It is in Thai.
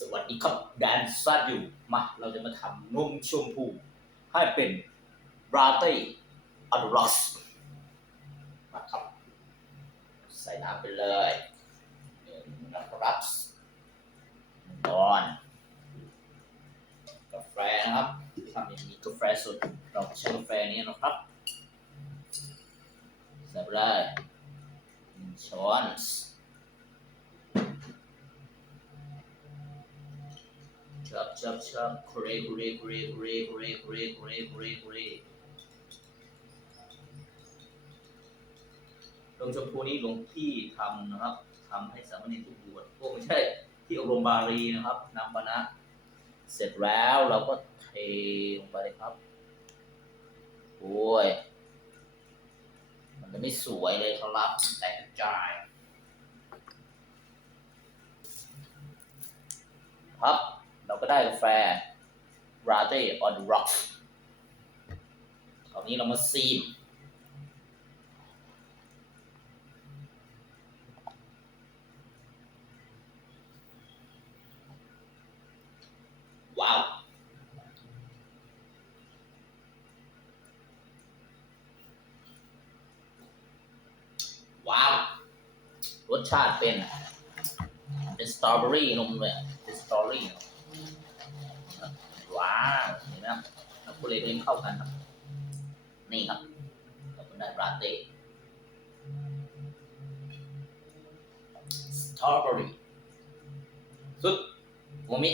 สวัสดีครับแดนซัดอยู่มาเราจะมาทำนมชมพูให้เป็นราเต้อัลลัสมาครับ ใส่น้ำไปเลยหนึ่งนะครับตอนกาแฟนะครับถ้าไม่มีกาแฟสดเราใช้กาแฟนี้นะครับใส่ไปเลยหนึ่งช้อน ชับชับชับเครเครเครเครเครเครเครเครเครลงชมพูนี้หลวงพี่ทำนะครับทำให้สามเณรทุกบวชพวกไม่ใช่ที่อบรมบาลีนะครับนำปนะเสร็จแล้วเราก็เทลงไปเลยครับโอ้ยมันจะไม่สวยเลยครับแตกกระจายครับ เราก็ได้กาแฟ Latte on the Rock คราวนี้เรามาซีมว้าว ว้าว รสชาติเป็น เป็นสตรอเบอรี่นมเลยเป็นสตรอเบอรี่ บริเวณเข้ากันครับ นี่ครับเราก็ได้ราเต้สตรอเบอรี่สุดโมมิ